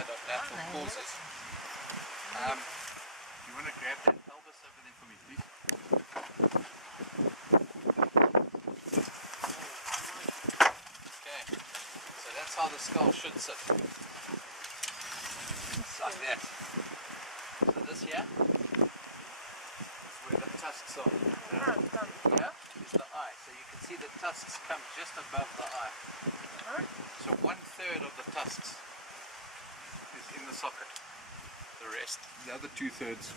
died of natural causes. You want to grab that pelvis over there for me, please? Okay, so that's how the skull should sit. It's like that. So this here is where the tusks are. Here is the eye. So you can see the tusks come just above the eye. So 1/3 of the tusks is in the socket. The rest, the other 2/3.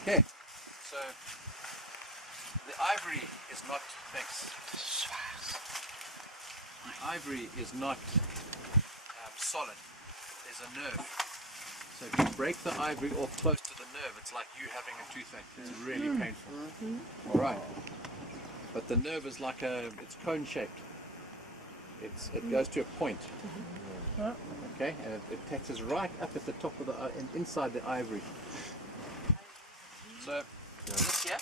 Okay, so the ivory is not, thanks. The ivory is not solid. There's a nerve. So if you break the ivory off close to the nerve, it's like you having a toothache. It's really painful. All right. But the nerve is like it's cone shaped. It goes to a point. Okay, and it attaches right up at the top of the inside the ivory. So this here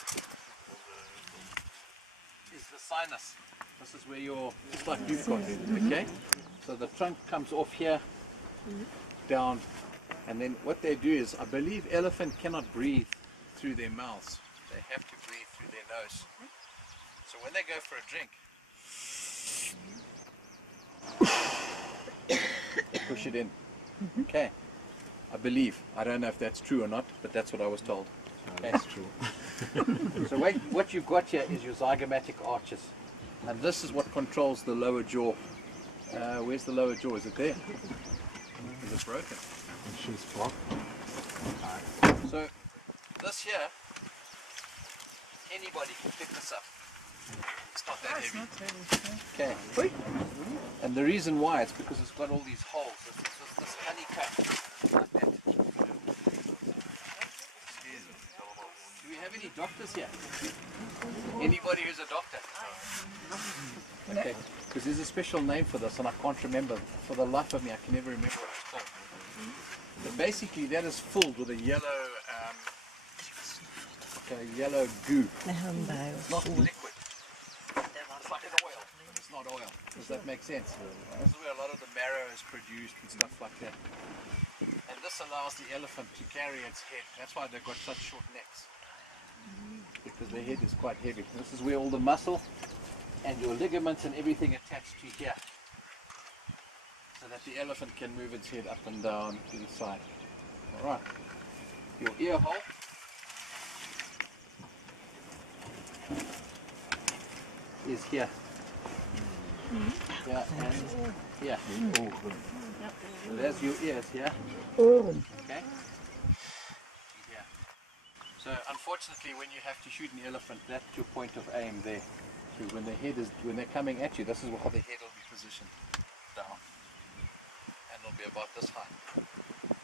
is the sinus. This is where just like you've got it. Okay, so the trunk comes off here, down, and then what they do is, I believe elephant cannot breathe through their mouths. They have to breathe through their nose. So when they go for a drink, push it in. Okay, I believe. I don't know if that's true or not, but that's what I was told. Okay. That's true. So what you've got here is your zygomatic arches, and this is what controls the lower jaw. Where's the lower jaw? Is it there? Is it broken? She's blocked. So this here, anybody can pick this up. It's not that heavy. Okay. And the reason why is because it's got all these holes. This honeycomb like that. Do we have any doctors here? Anybody who's a doctor? Okay. Because there's a special name for this, and I can't remember. For the life of me, I can never remember what it's called. But basically, that is filled with a yellow, goo. It's not liquid. It's like an oil, but it's not oil. Does that make sense? This is where a lot of the marrow is produced and stuff like that. And this allows the elephant to carry its head. That's why they've got such short necks. Because their head is quite heavy. This is where all the muscle and your ligaments and everything attached to here. So that the elephant can move its head up and down to the side. Alright. Your ear hole is here. Yeah, and here. So there's your ears here. Okay? Yeah. So unfortunately when you have to shoot an elephant, that's your point of aim there. So when they're coming at you, this is how the head will be positioned. Down. And it'll be about this high.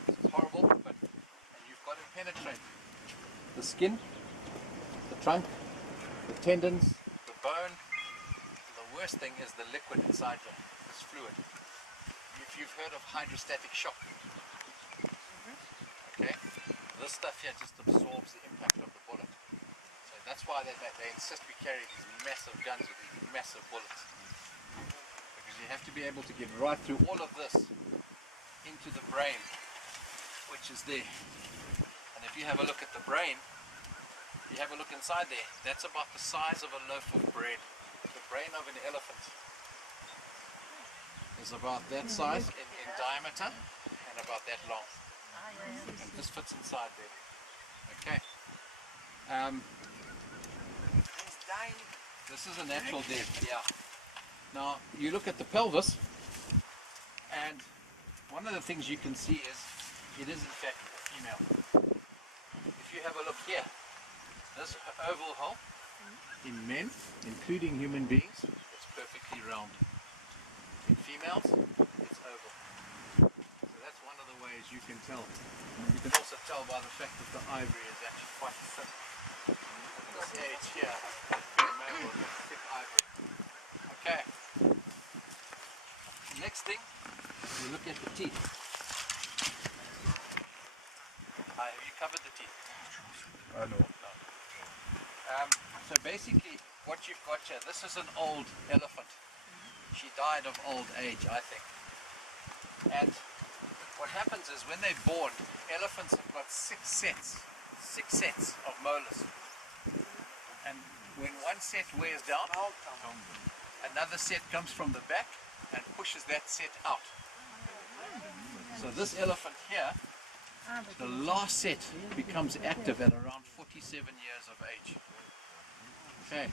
This is horrible, and you've got to penetrate the skin, the trunk, the tendons, the bone. The worst thing is the liquid inside here, this fluid. If you've heard of hydrostatic shock, okay, this stuff here just absorbs the impact of the bullet. So that's why they insist we carry these massive guns with these massive bullets. Because you have to be able to get right through all of this into the brain, which is there. And if you have a look at the brain, you have a look inside there, that's about the size of a loaf of bread. The brain of an elephant is about that size in diameter and about that long. And this fits inside there. Okay. This is a natural death, yeah. Now you look at the pelvis, and one of the things you can see is it is in fact a female. If you have a look here, this oval hole in men, including human beings, it's perfectly round. In females, it's oval. So that's one of the ways you can tell. You can also tell by the fact that the ivory is actually quite thin. This edge here, the male will have thick ivory. Okay. Next thing, we look at the teeth. Have you covered the teeth? I know. No. So basically, what you've got here, this is an old elephant. She died of old age, I think. And what happens is when they're born, elephants have got six sets of molars. And when one set wears down, another set comes from the back and pushes that set out. So this elephant here, the last set becomes active at around 47 years of age. Okay,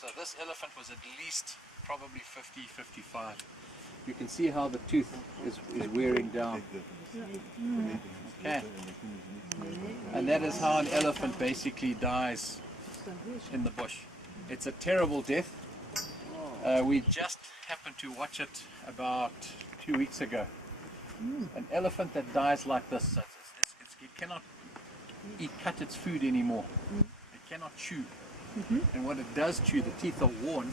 so this elephant was at least probably 50, 55. You can see how the tooth is wearing down. Okay, and that is how an elephant basically dies in the bush. It's a terrible death. We just happened to watch it about 2 weeks ago. An elephant that dies like this, it cannot cut its food anymore. It cannot chew. And when it does chew, the teeth are worn,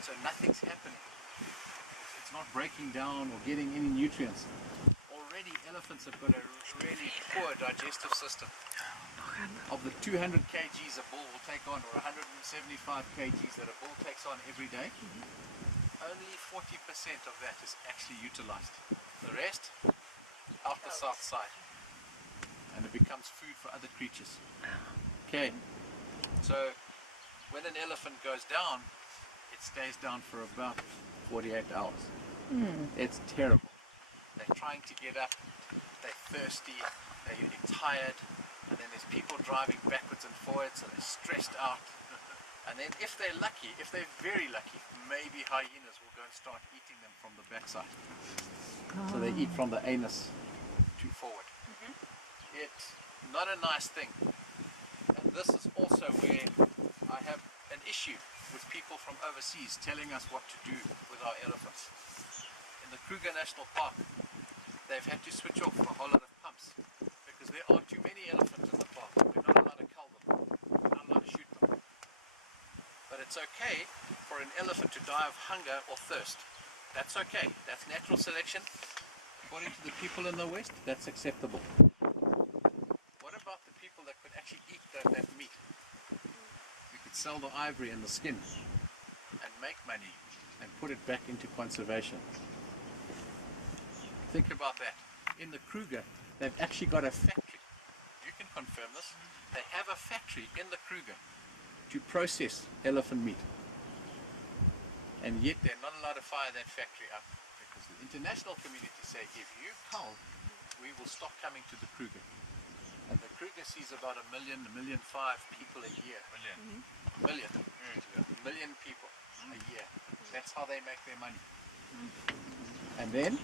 so nothing's happening. It's not breaking down or getting any nutrients. Already elephants have got a really poor digestive system. Of the 200 kgs a bull will take on, or 175 kgs that a bull takes on every day, only 40% of that is actually utilized. The rest, out the south side. And it becomes food for other creatures. Okay, so when an elephant goes down, it stays down for about 48 hours. It's terrible. They're trying to get up, they're thirsty, they're tired, and then there's people driving backwards and forwards, so they're stressed out. And then if they're lucky, if they're very lucky, maybe hyenas will go and start eating them from the backside. So they eat from the anus to forward. It's not a nice thing. And this is also where I have an issue with people from overseas telling us what to do with our elephants. In the Kruger National Park, they've had to switch off a whole lot of pumps because there are too many elephants in the park. We're not allowed to cull them. We're not allowed to shoot them. But it's okay for an elephant to die of hunger or thirst. That's okay. That's natural selection. According to the people in the West, that's acceptable. What about the people that could actually eat that meat? We could sell the ivory and the skin and make money and put it back into conservation. Think about that. In the Kruger, they've actually got a factory. You can confirm this. They have a factory in the Kruger to process elephant meat. And yet they're not allowed to fire that factory up because the international community say if you cull, we will stop coming to the Kruger. And the Kruger sees about 1 million, 1.5 million people a year. A million people a year. That's how they make their money. And then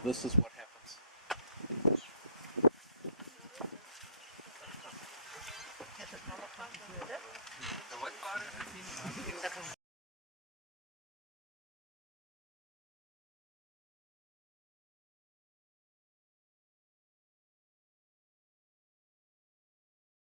this is what happens.